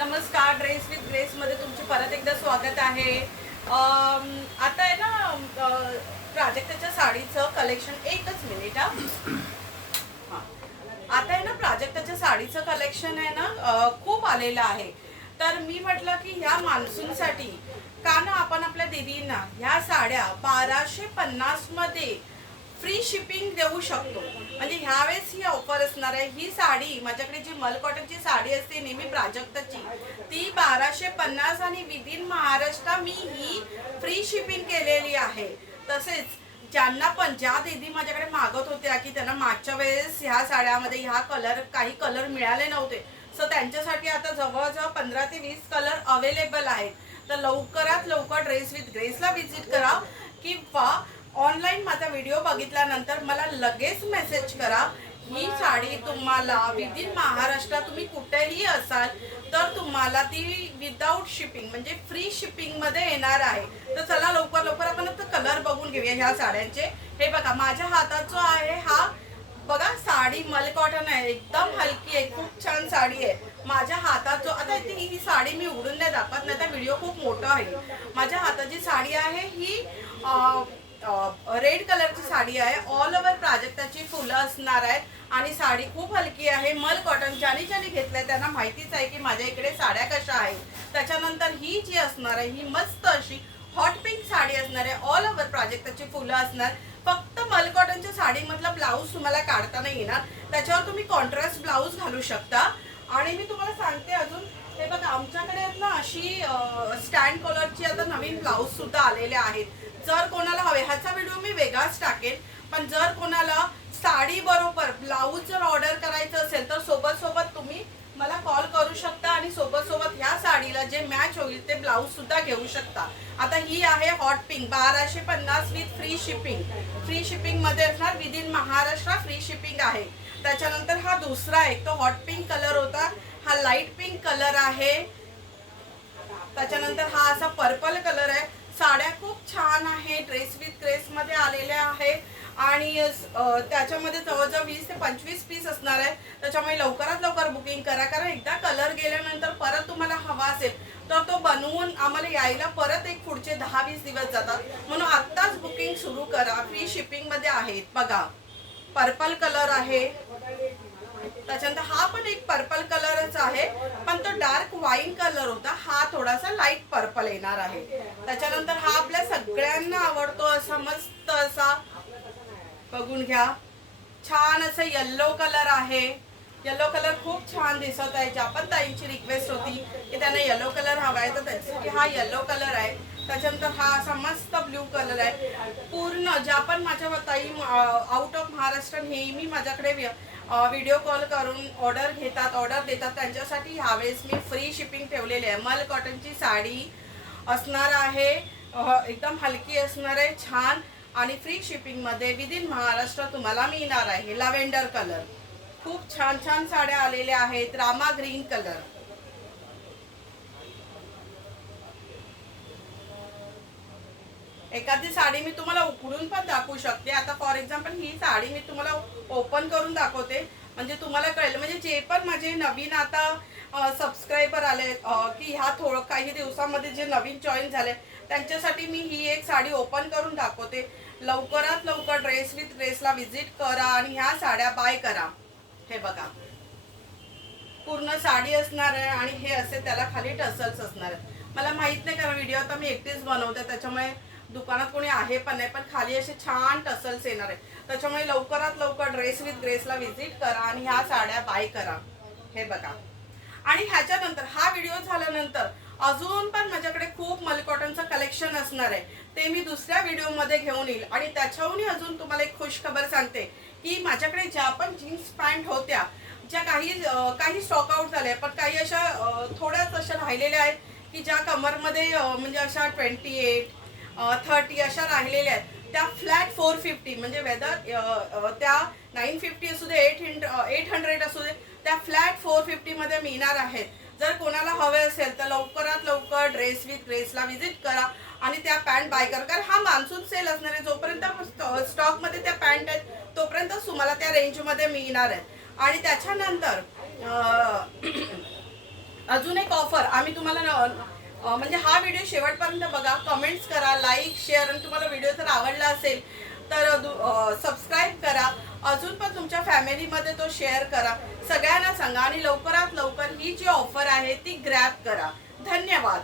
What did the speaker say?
नमस्कार, dress with grace मध्ये तुमचे परत एकदा स्वागत आहे। आता आहे ना प्राजक्ताच्या साडीचं कलेक्शन, एकच मिनिट हा। आता आहे ना प्राजक्ताच्या साडीचं कलेक्शन आहे ना खूप आलेलं आहे। तर मी म्हटलं की ह्या मान्सूनसाठी का ना आपण आपल्या दीदींना ह्या साड्या 1250 मध्ये फ्री शिपिंग देऊ शकतो। म्हणजे ह्यावेळेस ही ऑफर असणार आहे। ही साडी माझ्याकडे जी मल कॉटनची साडी असते नेहमी प्राजक्ताची, ती 1250 आणि विदिन महाराष्ट्र मी ही फ्री शिपिंग केलेली आहे। तसेच ज्यांना पण ज्या दीदी माझ्याकडे मागत होत्या की त्यांना मागच्या वेळेस ह्या साड्यामध्ये ह्या काही कलर मिळाले नव्हते, सो त्यांच्यासाठी आता जवळजवळ 15 ते 20 कलर अवेलेबल आहेत। तर लवकरात लवकर ड्रेस विथ ग्रेसला विजिट करा किंवा ऑनलाईन माझा व्हिडिओ बघितल्यानंतर मला लगेच मेसेज करा। ही साडी तुम्हाला विदिन महाराष्ट्र तुम्ही कुठेही असाल तर तुम्हाला ती विदाउट शिपिंग म्हणजे फ्री शिपिंग मध्ये येणार आहे। तर चला लवकर लवकर आपण आता कलर बघून घेऊया ह्या साड्यांचे। हे बघा माझ्या हातात जो आहे हा बघा साडी मल कॉटन आहे, एकदम हलकी आहे, खूप छान साडी आहे। माझ्या हातात जो आता ही साडी मी उघडून नाही दाखवत, नाही तर व्हिडिओ खूप मोठा आहे। माझ्या हाताची साडी आहे ही रेड कलरची साडी आहे। ऑल ओव्हर प्राजक्ताची फुलं असणार आहेत आणि साडी खूप हलकी आहे, मल कॉटन। ज्यांनी घेतलंय त्यांना माहितीच आहे की माझ्या इकडे साड्या कशा आहेत। त्याच्यानंतर ही जी असणार आहे ही मस्त अशी हॉट पिंक साडी असणार आहे। ऑल ओव्हर प्राजक्ताची फुलं असणार। फक्त मल कॉटनच्या साडी मधला ब्लाऊज तुम्हाला काढता नाही येणार, त्याच्यावर तुम्ही कॉन्ट्रास्ट ब्लाऊज घालू शकता। आणि मी तुम्हाला सांगते अजून, हे बघा आमच्याकडे ना अशी स्टँड कॉलरची आता नवीन ब्लाऊज सुद्धा आलेले आहेत। जर कोणाला हवे, ह्याचा व्हिडिओ मी वेगळाच टाकेन, पण जर कोणाला साडी बरोबर ब्लाऊज जर ऑर्डर करायचं असेल तर सोबत सोबत तुम्ही मला कॉल करू शकता आणि सोबत सोबत ह्या साडीला जे मॅच होईल ते ब्लाऊज सुद्धा घेऊ शकता। आता ही आहे hot pink 1250 with free shipping. Free shipping मध्ये असणार, विदिन महाराष्ट्र फ्री शिपिंग आहे। त्याच्यानंतर हा दुसरा एक तो हॉट पिंक कलर होता, हा लाईट पिंक कलर आहे। त्याच्यानंतर हा असा पर्पल कलर आहे। साड्या खूप छान आहे, ड्रेस विथ ग्रेस मध्ये आलेल्या आहे आणि त्याच्यामध्ये जवळजवळ 20 ते 25 पीस असणार आहे। त्याच्यामुळे लवकरात लवकर बुकिंग करा, कारण एकदा कलर गेल्यानंतर परत तुम्हाला हवा असेल तर तो बनवून आम्हाला यायला परत एक पुढचे 10-20 दिवस जातात। म्हणून आत्ताच बुकिंग सुरू करा, फ्री शिपिंग मध्ये आहेत। बघा पर्पल कलर आहे, त्याच्यानंतर हा पण एक पर्पल कलरच आहे, पण तो डार्क वाईन कलर होता, हा थोडासा लाईट पर्पल येणार आहे। त्याच्यानंतर हा आपल्या सगळ्यांना आवडतो असा मस्त असा बघून घ्या, छान असं येल्लो कलर आहे। येल्लो कलर खूप छान दिसत आहे। ज्या पण ताईंची रिक्वेस्ट होती की त्यांना येल्लो कलर हवा आहे तर त्याच्यासाठी हा येल्लो कलर आहे। त्याच्यानंतर हा असा मस्त ब्ल्यू कलर आहे। पूर्ण ज्या पण माझ्या ताई आउट ऑफ महाराष्ट्र नेहमी माझ्याकडे व्हिडिओ कॉल करून ऑर्डर देतात त्यांच्यासाठी ह्यावेळेस मी फ्री शिपिंग ठेवलेली आहे। मल कॉटनची साडी असणार आहे, एकदम हलकी असणार आहे, छान आणि फ्री शिपिंग मध्ये विदिन महाराष्ट्र तुम्हाला मिळणार आहे। लॅव्हेंडर कलर, खूप छान छान साड्या आलेल्या आहेत। रामा ग्रीन कलर, एखादी साडी मी तुम्हाला उघडून पण दाखवू शकते। आता फॉर एक्झाम्पल ही साडी मी तुम्हाला ओपन करून दाखवते म्हणजे तुम्हाला कळेल। म्हणजे जे पण माझे नवीन आता सबस्क्रायबर आले की ह्या थोडं काही दिवसामध्ये जे नवीन जॉईन झाले त्यांच्यासाठी मी ही एक साडी ओपन करून दाखवते। लवकरात लवकर ड्रेस विथ ग्रेसला विजिट करा आणि ह्या साड्या बाय करा। हे बघा पूर्ण साडी असणार आहे आणि हे असे त्याला खाली टसल्स असणार आहेत। मला माहित नाही कारण व्हिडिओ आता मी एकटीच बनवते, त्याच्यामुळे दुकानात कोणी आहे पण नाही, पण खाली असे छान टसल्स येणार आहे। त्याच्यामुळे लवकरात लवकर ड्रेस विथ ग्रेसला विजिट करा आणि ह्या साड्या बाय करा। हे बघा, आणि ह्याच्यानंतर हा व्हिडिओ झाल्यानंतर अजून पण माझ्याकडे खूप मल कॉटनचं कलेक्शन असणार आहे, ते मी दुसऱ्या व्हिडिओमध्ये घेऊन येईल। आणि त्याच्याहूनही अजून तुम्हाला एक खुश खबर सांगते की माझ्याकडे ज्या पण जीन्स पॅन्ट होत्या ज्या काही स्टॉक आउट झाल्या, पण काही अशा थोड्याच अशा राहिलेल्या आहेत की ज्या कमरमध्ये म्हणजे अशा 28, 30 अशा राहिलेल्या आहेत, त्या फ्लॅट 450 म्हणजे वेदर त्या 950 असू दे 800 असू दे, त्या फ्लॅट 450 मध्ये मिळणार आहेत। जर कोणाला हवे असेल तर लवकरात लवकर ड्रेस विथ ग्रेसला विजिट करा आणि त्या पॅन्ट बाय करा, कारण हा मान्सून सेल असणार आहे। जोपर्यंत स्टॉक मध्ये त्या पॅन्ट आहेत तोपर्यंत तुम्हाला त्या रेंज मध्ये मिळणार आहेत। आणि त्याच्यानंतर अजून एक ऑफर आम्ही तुम्हाला म्हणजे हा व्हिडिओ शेवटपर्यंत बघा, कमेंट्स करा, लाईक शेअर, आणि तुम्हाला व्हिडिओ जर आवडला असेल तर सबस्क्राईब करा. अजून पण तुमच्या फॅमिलीमध्ये तो शेअर करा, सगळ्यांना सांगा आणि लवकरात लवकर ही जी ऑफर आहे ती ग्रॅब करा. धन्यवाद.